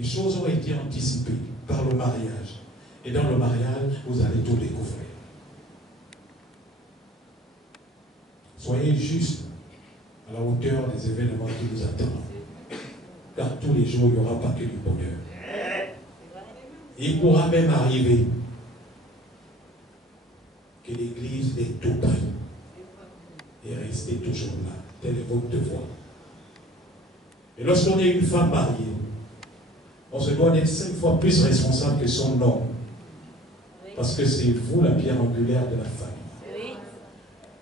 Les choses ont été anticipées par le mariage. Et dans le mariage, vous allez tout découvrir. Soyez juste à la hauteur des événements qui vous attendent. Car tous les jours, il n'y aura pas que du bonheur. Il pourra même arriver que l'Église est tout près et rester toujours là. Telle est votre devoir. Et lorsqu'on est une femme mariée, on se doit d'être 5 fois plus responsable que son homme. Parce que c'est vous la pierre angulaire de la famille.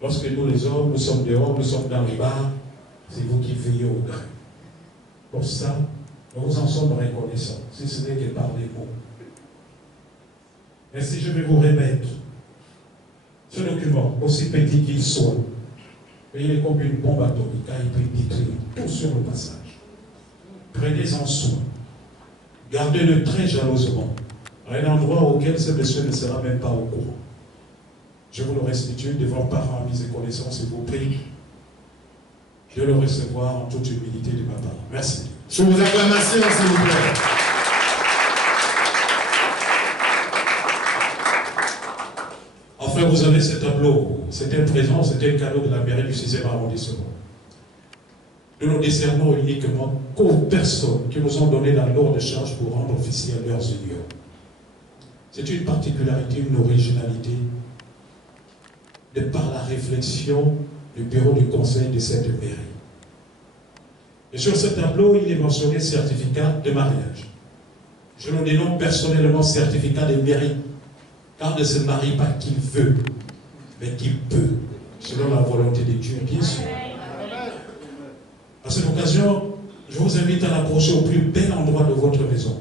Lorsque nous les hommes, nous sommes dehors, nous sommes dans les bars, c'est vous qui veillez au grain. Pour ça, nous vous en sommes reconnaissants, si ce n'est que par les mots. Et si je vais vous remettre ce document, aussi petit qu'il soit, il est comme une bombe atomique, car il peut détruire tout sur le passage. Prenez-en soin. Gardez-le très jalousement, à un endroit auquel ce monsieur ne sera même pas au courant. Je vous le restitue devant parents, amis et connaissances, et vous prie de le recevoir en toute humilité de ma part. Merci. Je vous acclamation, s'il vous plaît. Enfin, vous avez ce tableau. C'était un présent, c'était un cadeau de la mairie du 6e arrondissement. Nous ne décernons uniquement qu'aux personnes qui nous ont donné la lourde charge pour rendre officielles leurs unions. C'est une particularité, une originalité, de par la réflexion du bureau du conseil de cette mairie. Et sur ce tableau, il est mentionné certificat de mariage. Je le dénomme personnellement certificat de mairie, car ne se marie pas qu'il veut, mais qu'il peut, selon la volonté de Dieu, bien sûr. À cette occasion, je vous invite à l'approcher au plus bel endroit de votre maison,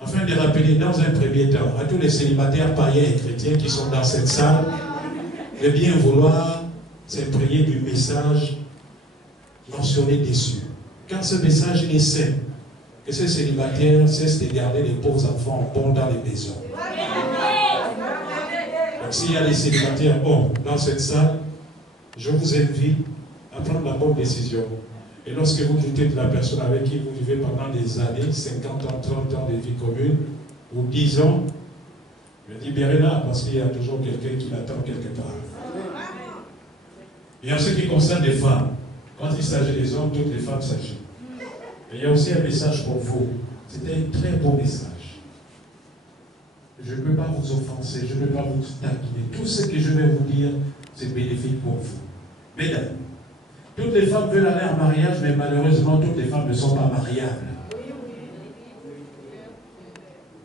afin de rappeler dans un premier temps à tous les célibataires païens et chrétiens qui sont dans cette salle, de bien vouloir s'imprégner du message mentionné dessus. Car ce message, il est sain, que ces célibataires cessent de garder les pauvres enfants bons dans les maisons. Donc s'il y a des célibataires bons dans cette salle, je vous invite à prendre la bonne décision. Et lorsque vous quittez de la personne avec qui vous vivez pendant des années, 50 ans, 30 ans de vie commune, ou 10 ans, libérez-la, parce qu'il y a toujours quelqu'un qui l'attend quelque part. Et en ce qui concerne les femmes, quand il s'agit des hommes, toutes les femmes s'agissent. Et il y a aussi un message pour vous. C'était un très beau message. Je ne peux pas vous offenser, je ne peux pas vous taquiner. Tout ce que je vais vous dire, c'est bénéfique pour vous. Mesdames, toutes les femmes veulent aller en mariage, mais malheureusement, toutes les femmes ne sont pas mariables.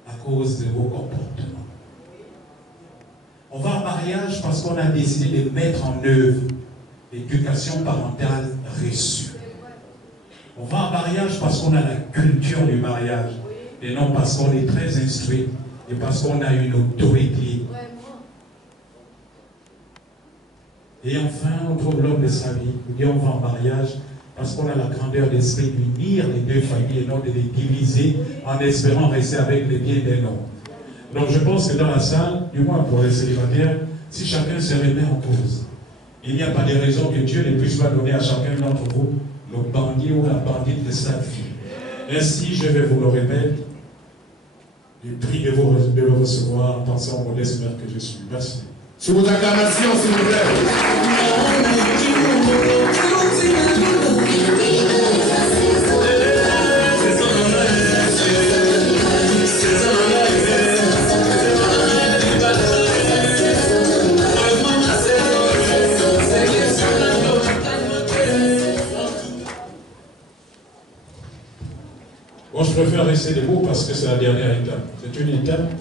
À cause de vos comportements. On va en mariage parce qu'on a décidé de mettre en œuvre l'éducation parentale reçue. On va en mariage parce qu'on a la culture du mariage, et non parce qu'on est très instruit, et parce qu'on a une autorité. Et enfin, on trouve l'homme de sa vie, et on va en mariage parce qu'on a la grandeur d'esprit d'unir les deux familles et non de les diviser en espérant rester avec les biens des noms. Donc je pense que dans la salle, du moins pour les célibataires, si chacun se remet en cause, il n'y a pas de raison que Dieu ne puisse pas donner à chacun d'entre vous le bandit ou la bandite de sa vie. Ainsi, je vais vous le remettre. Je prie de le recevoir en pensant au modeste mère que je suis. Merci. Sous vos acclamations, s'il vous plaît. Moi, je préfère rester debout parce que c'est la dernière étape. C'est une étape